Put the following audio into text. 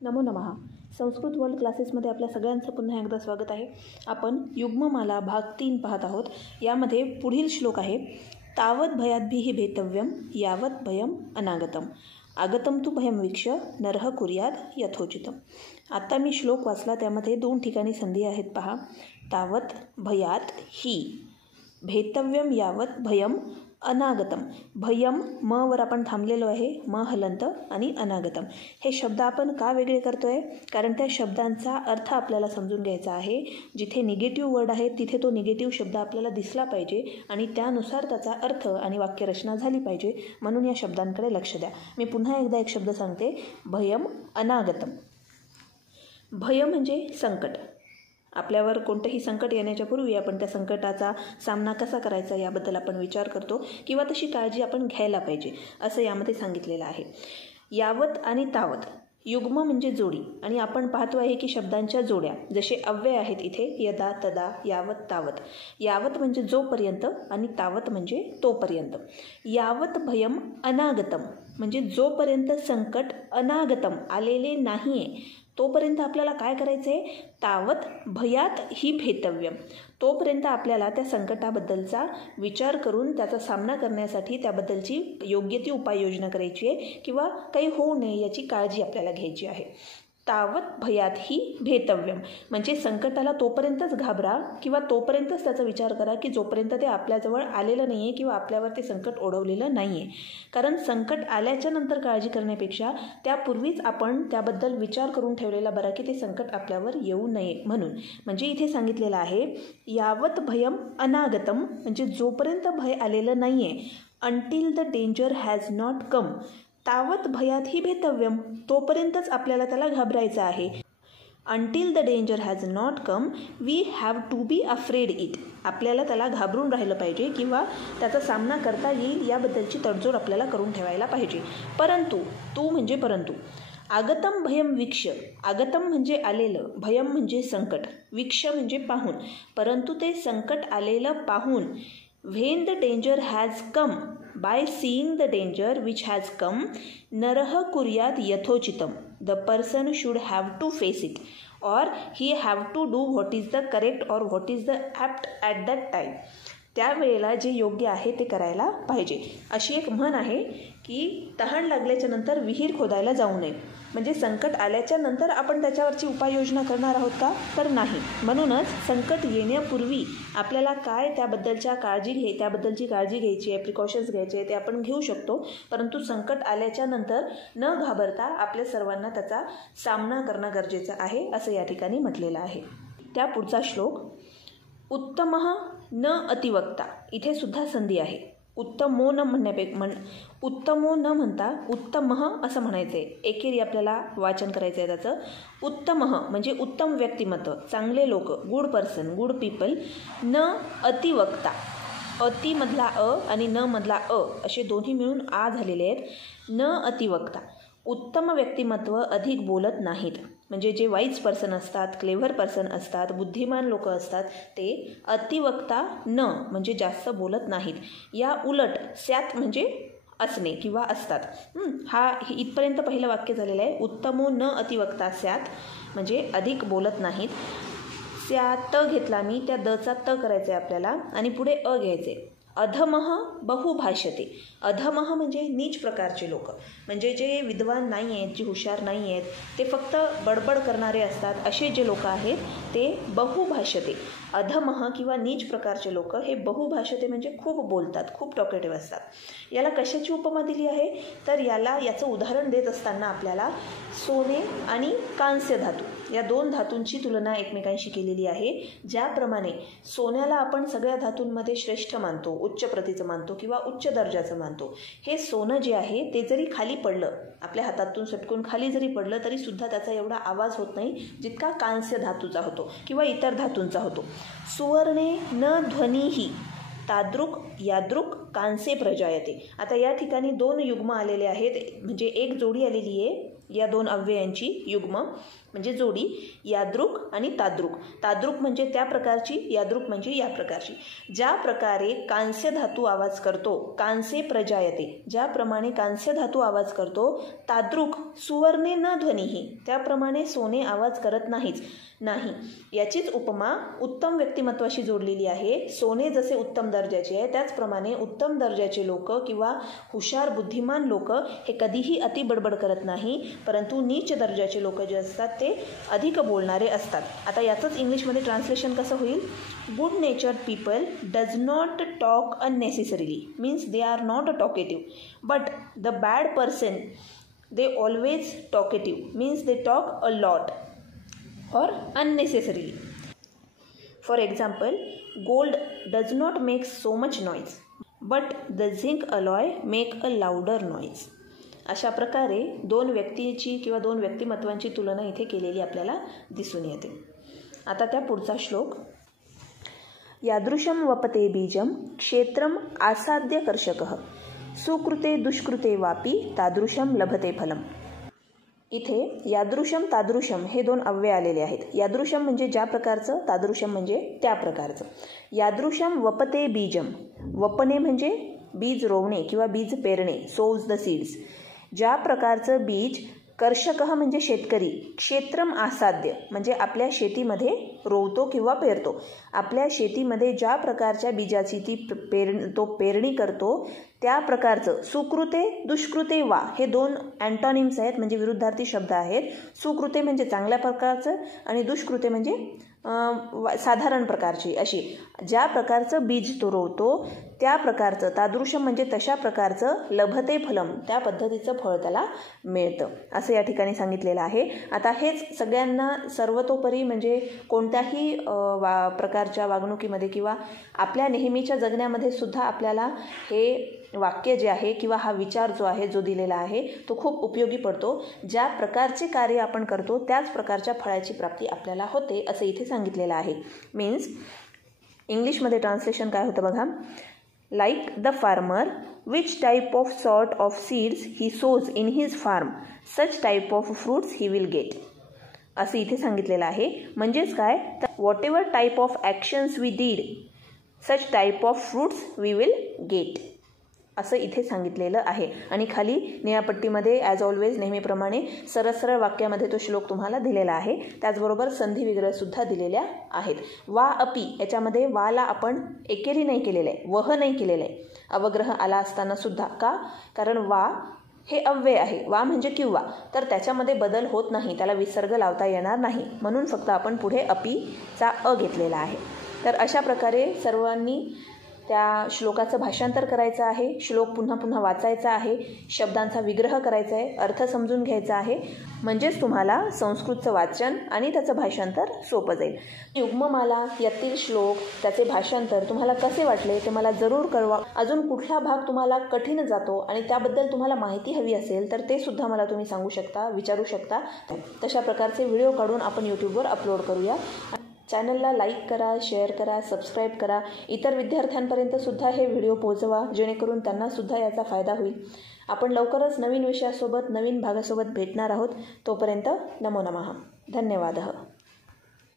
नमो नमः. संस्कृत वर्ल्ड क्लासेसमध्ये आपल्या सगळ्यांचं पुन्हा एकदा स्वागत आहे. आपण युग्ममाला भाग 3 पाहत आहोत. यामध्ये पुढील श्लोक आहे, तावत भयाद्भिः भेतव्यम यावत भयम अनागतम आगतम तु भयम वीक्ष नरः कुर्यात यथोचितम. आता मी श्लोक वाचला, त्यामध्ये 2 ठिकाणी संधी आहेत पहा. तावत भयात ही भेतव्यम यावत भयम अनागतम. भयम म वर आपण थांबलेलो आहे, म हलंत आणि अनागतम हे शब्द आपण का वेगळे करतोय? कारण त्या शब्दांचा अर्थ आपल्याला समजून घ्यायचा आहे. जिथे निगेटिव्ह वर्ड आहे तिथे तो निगेटिव्ह शब्द आपल्याला दिसला पाहिजे आणि त्यानुसार त्याचा अर्थ आणि वाक्यरचना झाली पाहिजे. म्हणून या शब्दांकडे लक्ष द्या. मी पुन्हा एकदा एक शब्द सांगते, भयम अनागतम. भय म्हणजे संकट. आपल्यावर कोणतंही संकट येण्याच्या पूर्वी आपण त्या संकटाचा सामना कसा करायचा याबद्दल आपण विचार करतो किंवा तशी काळजी आपण घ्यायला पाहिजे असं यामध्ये सांगितलेलं आहे. यावत आणि तावत युग्म म्हणजे जोडी, आणि आपण पाहतो आहे की शब्दांच्या जोड्या जसे अव्यय आहेत इथे, यदा तदा यावत तावत. यावत म्हणजे जोपर्यंत आणि तावत म्हणजे तोपर्यंत. यावत भयम अनागतम म्हणजे जोपर्यंत संकट अनागतम आलेले नाहीये तोपर्यंत आपल्याला काय करायचं आहे? तावत भयात ही भेतव्यम. तोपर्यंत आपल्याला त्या संकटाबद्दलचा विचार करून त्याचा सामना करण्यासाठी त्याबद्दलची योग्य ती उपाययोजना करायची आहे किंवा काही होऊ नये याची काळजी आपल्याला घ्यायची आहे. तावत भयात ही भेतव्यम म्हणजे संकटाला तोपर्यंतच घाबरा किंवा तोपर्यंतच त्याचा विचार करा की जोपर्यंत ते आपल्याजवळ आलेलं नाही आहे किंवा आपल्यावर ते संकट ओढवलेलं नाही आहे. कारण संकट आल्याच्या नंतर काळजी करण्यापेक्षा त्यापूर्वीच आपण त्याबद्दल विचार करून ठेवलेला बरा की ते संकट आपल्यावर येऊ नये म्हणून. म्हणजे इथे सांगितलेलं आहे, यावत भयम अनागतम म्हणजे जोपर्यंत भय आलेलं नाही आहे, until the danger has not come तावत भयात ही भेतव्यम तोपर्यंतच आपल्याला त्याला घाबरायचं आहे. Until the danger has not come we have to be afraid it. आपल्याला त्याला घाबरून राहिलं पाहिजे किंवा त्याचा सामना करता येईल याबद्दलची तडजोड आपल्याला करून ठेवायला पाहिजे. परंतु तू म्हणजे परंतु. आगतम भयम वीक्ष. आगतम म्हणजे आलेलं, भयम म्हणजे संकट, वीक्ष म्हणजे पाहून. परंतु ते संकट आलेलं पाहून, when the danger has come, by seeing the danger which has come, narah kuryat yathochitam. The person should have to face it, or he have to do what is the correct or what is the apt at that time. त्यावेळेला जे योग्य आहे ते करायला पाहिजे. अशी एक म्हण आहे की तहान लागल्याच्या नंतर विहीर खोदायला जाऊ नये. म्हणजे संकट आल्याच्या नंतर आपण त्याच्यावरची उपाययोजना करणार आहोत का? तर नाही. म्हणूनच संकट येण्यापूर्वी आपल्याला काय त्याबद्दलची काळजी घ्यायची आहे, प्रिकॉशन्स घ्यायचे आहे ते आपण घेऊ शकतो. परंतु संकट आल्याच्या नंतर न घाबरता आपल्या सर्वांना त्याचा सामना करणं गरजेचं आहे असं या ठिकाणी म्हटलेलं आहे. त्या पुढचा श्लोक, उत्तमः न अतिवक्ता. इथे सुद्धा संधी आहे. उत्तमो न उत्तमो न म्हणता उत्तमः असं म्हणायचं आहे. एकेरी आपल्याला वाचन करायचं आहे त्याचं. उत्तमः म्हणजे उत्तम व्यक्तिमत्व, चांगले लोक, गुड पर्सन, गुड पीपल. न अतिवक्ता, अतिमधला अ आणि न मधला अ असे दोन्ही मिळून आ झालेले आहेत. न अतिवक्ता उत्तम व्यक्तिमत्व अधिक बोलत नाहीत. म्हणजे जे वाईज पर्सन असतात, क्लेव्हर पर्सन असतात, बुद्धिमान लोक असतात ते अतिवक्ता न म्हणजे जास्त बोलत नाहीत. या उलट स्यात म्हणजे असणे किंवा असतात. इथपर्यंत पहिलं वाक्य झालेलं आहे. उत्तमो न अतिवक्ता स्यात म्हणजे अधिक बोलत नाहीत. स्यात घेतला मी, त्या दचा त करायचं आहे आपल्याला आणि पुढे अ घ्यायचे. अधमः बहुभाष्यते. अधमः म्हणजे नीच प्रकारचे लोक, म्हणजे जे विद्वान नाही आहेत, जे हुशार नाही आहेत, ते फक्त बडबड करणारे असतात, असे जे लोक आहेत ते बहुभाष्यते. अधमः किंवा नीच प्रकारचे लोक हे बहुभाष्यते म्हणजे खूप बोलतात, खूप टॉकेटिव्ह असतात. याला कशाची उपमा दिली आहे? तर याचं उदाहरण देत असताना आपल्याला सोने आणि कांस्य धातू या 2 धातूंची तुलना एकमेकांशी केलेली आहे. ज्याप्रमाणे सोन्याला आपण सगळ्या धातूंमध्ये श्रेष्ठ मानतो, उच्च प्रतीचं मानतो किंवा उच्च दर्जाचं मानतो. हे सोनं जे आहे ते जरी खाली पडलं, आपल्या हातातून सटकून खाली जरी पडलं तरी सुद्धा त्याचा एवढा आवाज होत नाही जितका कांस्य धातूचा होतो किंवा इतर धातूंचा होतो. सुवर्णे न ध्वनीही तादृक यादृक कांसे प्रजायते. आता या ठिकाणी 2 युग्म आलेले आहेत, म्हणजे एक जोडी आलेली आहे या 2 अव्ययांची युग्म. म्हणजे जोडी, यादृक आणि तादृक. तादृक म्हणजे त्या प्रकारची, यादृक म्हणजे या प्रकारची. ज्या प्रकारे कांस्य धातू आवाज करतो, कांसे प्रजायते, ज्याप्रमाणे कांस्य धातू आवाज करतो, तादृक सुवर्णे न ध्वनिही, त्याप्रमाणे सोने आवाज करत नाही. याचीच उपमा उत्तम व्यक्तिमत्वाशी जोडलेली आहे. सोने जसे उत्तम दर्जाचे आहे, त्याचप्रमाणे उत्तम दर्जाचे लोक किंवा हुशार बुद्धिमान लोक हे कधीही अति बडबड करत नाही, परंतु नीच दर्जाचे लोक जे असतात ते अधिक बोलणारे असतात. आता याचंच इंग्लिशमध्ये ट्रान्सलेशन कसं होईल? Good नेचर्ड people does not talk unnecessarily, means they are not talkative, but the bad person they always talkative, means they talk a lot or unnecessarily. For example, gold does not make so much noise, but the zinc alloy make a louder noise. अशा प्रकारे दोन व्यक्तीची किंवा दोन व्यक्तिमत्वांची तुलना इथे केलेली आपल्याला दिसून येते. आता त्या पुढचा श्लोक. यादृशं वपते बीजं क्षेत्रम आसाद्य कर्षकः सुकृते दुष्कृते वापी तादृशं लभते फलम. इथे यादृशम तादृशम हे दोन अव्यय आलेले आहेत. यादृशम म्हणजे ज्या प्रकारचं, तादृशम म्हणजे त्या प्रकारचं. यादृशम वपते बीजम, वपने म्हणजे बीज रोवणे किंवा बीज पेरणे, सोव्स द सीड्स. ज्या प्रकारचं बीज, कर्षकः म्हणजे शेतकरी, क्षेत्रम आसाद्य म्हणजे आपल्या शेतीमध्ये रोवतो किंवा पेरतो. आपल्या शेतीमध्ये ज्या प्रकारच्या बीजाची तो पेरणी करतो त्या प्रकारचं. सुकृते दुष्कृते वा हे दोन अँटॉनिम्स आहेत, म्हणजे विरुद्धार्थी शब्द आहेत. सुकृते म्हणजे चांगल्या प्रकारचं आणि दुष्कृते म्हणजे साधारण प्रकारची. अशी ज्या प्रकारचं बीज तो रोवतो त्या प्रकारचं, तादृशम म्हणजे तशा प्रकारचं, लभते फलम त्या पद्धतीचं फळ त्याला मिळतं, असं या ठिकाणी सांगितलेलं आहे. आता हेच सगळ्यांना सर्वतोपरी म्हणजे कोणत्याही प्रकारच्या वागणुकीमध्ये किंवा आपल्या नेहमीच्या जगण्यामध्ये सुद्धा आपल्याला हे वाक्य जे आहे किंवा हा विचार जो आहे, जो दिलेला आहे, तो खूप उपयोगी पडतो. ज्या प्रकारचे कार्य आपण करतो त्याच प्रकारच्या फळाची प्राप्ती आपल्याला होते, असं इथे सांगितलेलं आहे. मीन्स इंग्लिशमध्ये ट्रान्सलेशन काय होतं बघा. Like the farmer, which type of sort of seeds he sows in his farm, such type of fruits he will get. असं इथे सांगितलेलं आहे. म्हणजेच काय, whatever type of actions we did, such type of fruits we will get, असं इथे सांगितलेलं आहे. आणि खाली निळ्यापट्टीमध्ये ॲज ऑलवेज नेहमीप्रमाणे सरळ वाक्यामध्ये तो श्लोक तुम्हाला दिलेला आहे. त्याचबरोबर संधी विग्रहसुद्धा दिलेल्या आहेत. वा अपी याच्यामध्ये वाला आपण एकेरी नाही केलेलं आहे, वह नाही केलेलं आहे, अवग्रह आला असताना सुद्धा. का? कारण वा हे अव्यय आहे, वा म्हणजे किंवा, तर त्याच्यामध्ये बदल होत नाही, त्याला विसर्ग लावता येणार नाही, म्हणून फक्त आपण पुढे अपीचा अ घेतलेला आहे. तर अशा प्रकारे सर्वांनी त्या श्लोकाचं भाषांतर करायचं आहे. श्लोक पुन्हा पुन्हा वाचायचा आहे, शब्दांचा विग्रह करायचा आहे, अर्थ समजून घ्यायचा आहे, म्हणजेच तुम्हाला संस्कृतचं वाचन आणि त्याचं भाषांतर सोपं जाईल. युग्ममाला यातील श्लोक, त्याचे भाषांतर तुम्हाला कसे वाटले ते मला जरूर कळवा. अजून कुठला भाग तुम्हाला कठीण जातो आणि त्याबद्दल तुम्हाला माहिती हवी असेल तर ते सुद्धा मला तुम्ही सांगू शकता, विचारू शकता. तशा प्रकारचे व्हिडिओ काढून आपण यूट्यूबवर अपलोड करूया. चॅनलला लाईक करा, शेअर करा, सबस्क्राईब करा. इतर विद्यार्थ्यांपर्यंत सुद्धा हे व्हिडिओ पोहोचवा, जेणेकरून त्यांनासुद्धा याचा फायदा होईल. आपण लवकरच नवीन विषयासोबत, नवीन भागासोबत भेटणार आहोत. तोपर्यंत नमो नमः. धन्यवाद.